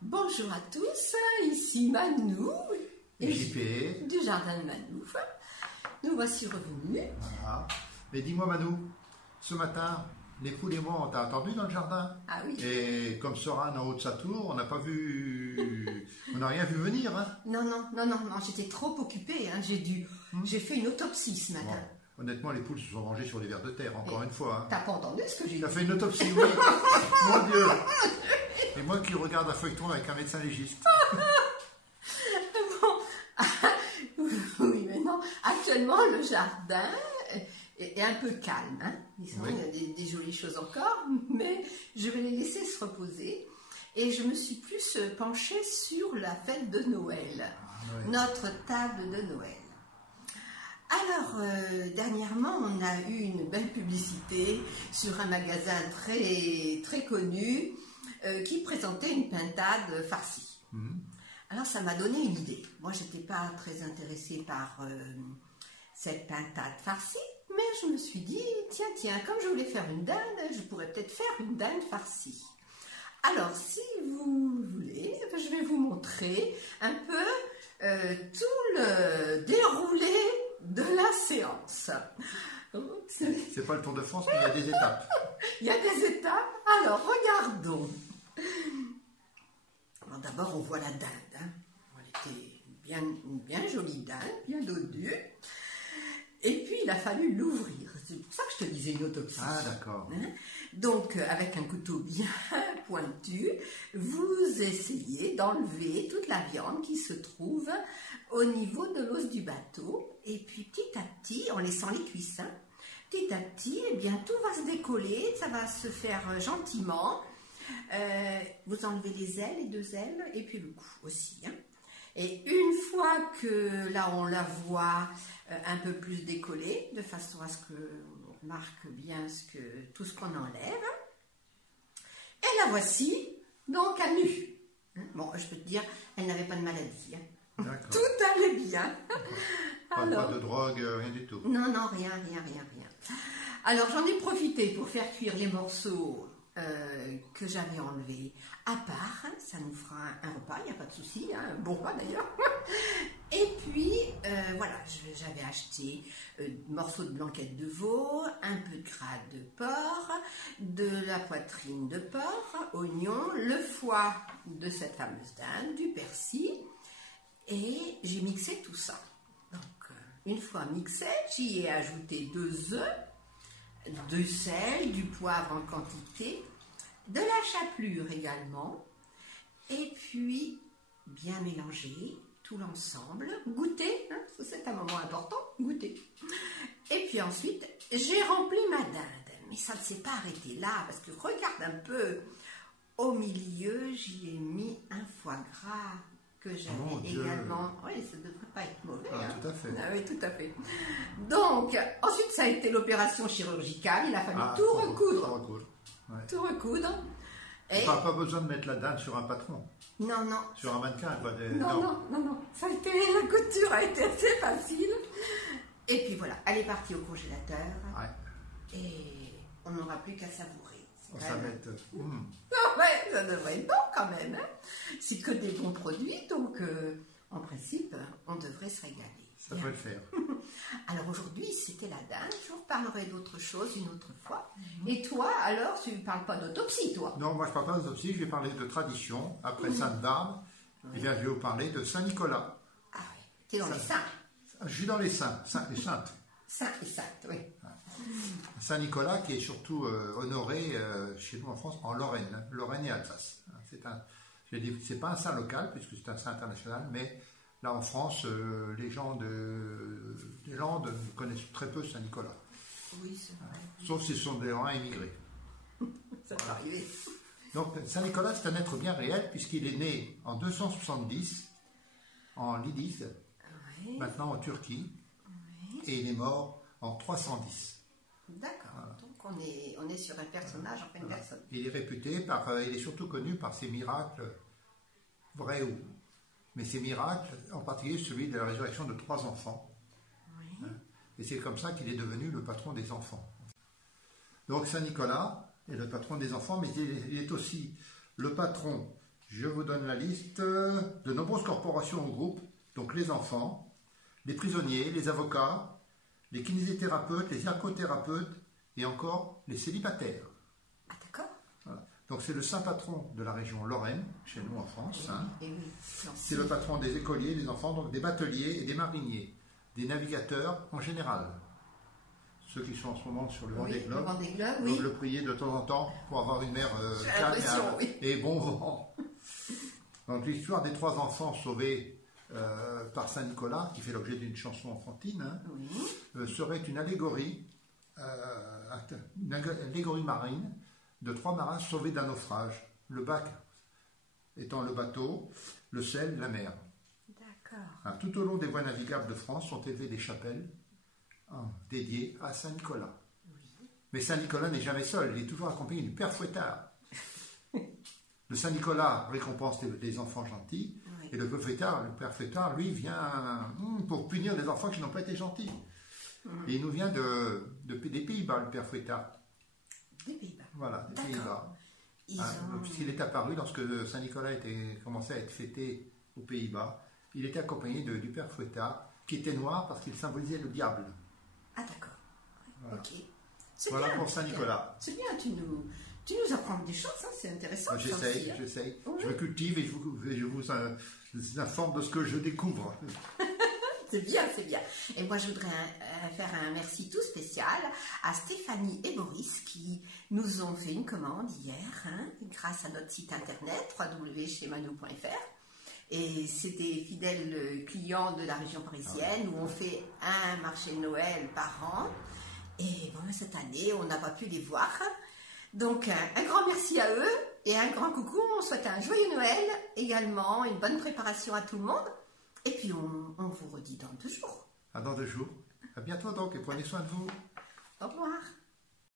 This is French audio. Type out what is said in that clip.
Bonjour à tous, ici Manou et JP du jardin de Manouf. Nous voici revenus. Voilà. Mais dis-moi Manou, ce matin, les poules et moi on t'a attendu dans le jardin. Ah oui. Et comme Soran en haut de sa tour, on n'a pas vu, on n'a rien vu venir. Hein. Non, j'étais trop occupée. Hein. J'ai fait une autopsie ce matin. Bon, honnêtement, les poules se sont rangées sur des vers de terre, encore une fois. Hein. T'as pas entendu ce que j'ai dit? T'as fait une autopsie, oui. Mon Dieu. Et moi qui regarde un feuilleton avec un médecin légiste. Oui, mais non. Actuellement, le jardin est un peu calme. Hein. Il y a des jolies choses encore, mais je vais les laisser se reposer. Et je me suis plus penchée sur la fête de Noël, notre table de Noël. Alors, dernièrement, on a eu une belle publicité sur un magasin très connu qui présentait une pintade farcie. Alors, ça m'a donné une idée. Moi, je n'étais pas très intéressée par cette pintade farcie, mais je me suis dit, tiens, comme je voulais faire une dinde, je pourrais peut-être faire une dinde farcie. Alors, si vous voulez, je vais vous montrer un peu tout le déroulé de la séance. C'est pas le Tour de France, mais il y a des étapes. Il y a des étapes. Alors, regardons. D'abord, on voit la dinde. Hein. Elle était une bien jolie dinde, bien dodue. Et puis, il a fallu l'ouvrir. C'est pour ça que je te disais une autopsie. Ah, d'accord. Hein. Donc, avec un couteau bien pointu, vous essayez d'enlever toute la viande qui se trouve au niveau de l'os du bateau. Et puis, petit à petit, en laissant les cuissons, petit à petit, eh bien, tout va se décoller, ça va se faire gentiment. Vous enlevez les ailes, les deux ailes, et puis le cou aussi. Hein. Et une fois que là, on la voit un peu plus décollée, de façon à ce qu'on remarque bien tout ce qu'on enlève, et la voici donc à nu. Bon, je peux te dire, elle n'avait pas de maladie. Hein. Tout allait bien. Pas de drogue, rien du tout. Non, rien. Alors, j'en ai profité pour faire cuire les morceaux que j'avais enlevés à part. Ça nous fera un repas, il n'y a pas de souci, hein, un bon repas d'ailleurs. Et puis, voilà, j'avais acheté morceaux de blanquette de veau, un peu de gras de porc, de la poitrine de porc, oignons, le foie de cette fameuse dinde, du persil, et j'ai mixé tout ça. Donc, une fois mixé, j'y ai ajouté 2 œufs, du sel, du poivre en quantité, de la chapelure également, et puis bien mélanger tout l'ensemble, goûter, hein, c'est un moment important, goûter. Et puis ensuite, j'ai rempli ma dinde, mais ça ne s'est pas arrêté là, parce que regarde un peu, au milieu, j'y ai mis un foie gras que j'avais également. Oui, ça ne devrait pas être mauvais. Ah, hein. tout à fait. Ah, oui, tout à fait. Donc, ensuite, ça a été l'opération chirurgicale. Il a fallu tout recoudre. Ouais. Tout recoudre. Et... Tu n'as pas besoin de mettre la dinde sur un patron. Non. Sur un mannequin. Pas des... Non. Ça a été, la couture a été assez facile. Et puis voilà, elle est partie au congélateur. Ouais. Et on n'aura plus qu'à savourer. Ça va être... Ouais, ça devrait être bon quand même. Hein. C'est que des bons produits, donc en principe, on devrait se régaler. Ça peut le faire. Alors aujourd'hui, c'était la dinde. Je vous reparlerai d'autre chose une autre fois. Et toi, alors, tu ne parles pas d'autopsie, toi? Non, moi je ne parle pas d'autopsie, je vais parler de tradition. Après Sainte-Barbe, je vais vous parler de Saint-Nicolas. Ah oui, tu es dans les saints. Je suis dans les saints, saints et saintes. Saints et saintes, oui. Saint-Nicolas qui est surtout honoré chez nous en France, en Lorraine, hein, Lorraine et Alsace. C'est pas un saint local puisque c'est un saint international, mais là en France, les gens des Landes connaissent très peu Saint-Nicolas. Oui, c'est vrai. Sauf si ce sont des Lorrains immigrés. Ça peut arriver. Donc Saint-Nicolas c'est un être bien réel puisqu'il est né en 270 en Lydie, maintenant en Turquie, et il est mort en 310. D'accord, donc on est sur un personnage, enfin une personne. Il est réputé il est surtout connu par ses miracles, vrais ou... Mais ses miracles, en particulier celui de la résurrection de 3 enfants. Oui. Et c'est comme ça qu'il est devenu le patron des enfants. Donc Saint Nicolas est le patron des enfants, mais il est aussi le patron Je vous donne la liste de nombreuses corporations ou groupes, donc les enfants, les prisonniers, les avocats, les kinésithérapeutes, les ergothérapeutes et encore les célibataires. Ah, d'accord. Voilà. Donc c'est le saint patron de la région Lorraine, chez nous en France. Et Hein. oui. C'est le patron des écoliers, des enfants, donc des bateliers et des mariniers, des navigateurs en général. Ceux qui sont en ce moment sur le Vendée Globe, doivent le prier de temps en temps pour avoir une mer calme et bon vent. Donc l'histoire des 3 enfants sauvés par Saint Nicolas, qui fait l'objet d'une chanson enfantine, hein, serait une allégorie marine de 3 marins sauvés d'un naufrage. Le bac étant le bateau, le sel, la mer. D'accord. Hein, tout au long des voies navigables de France sont élevées des chapelles dédiées à Saint Nicolas. Oui. Mais Saint Nicolas n'est jamais seul, il est toujours accompagné du Père Fouettard. Le Saint Nicolas récompense les enfants gentils, oui. Et le Père Fouettard, lui, vient pour punir les enfants qui n'ont pas été gentils. Et il nous vient des Pays-Bas, le Père Fouettard. Des Pays-Bas. Voilà, des Pays-Bas. Puisqu'il est apparu lorsque Saint Nicolas commençait à être fêté aux Pays-Bas, il était accompagné du Père Fouettard, qui était noir parce qu'il symbolisait le diable. Ah, d'accord. Voilà. Ok. Voilà bien, pour Saint Nicolas. C'est bien, tu nous apprends des choses, hein, c'est intéressant. J'essaye. Oui. Je me cultive et je vous informe de ce que je découvre. C'est bien. Et moi, je voudrais faire un merci tout spécial à Stéphanie et Boris qui nous ont fait une commande hier, hein, grâce à notre site internet www.chemanou.fr. Et c'est des fidèles clients de la région parisienne où on fait un marché de Noël par an. Et bon, cette année, on n'a pas pu les voir. Donc, un grand merci à eux et un grand coucou. On souhaite un joyeux Noël, également une bonne préparation à tout le monde. Et puis, on vous redit dans 2 jours. À dans 2 jours. À bientôt donc et prenez soin de vous. Au revoir.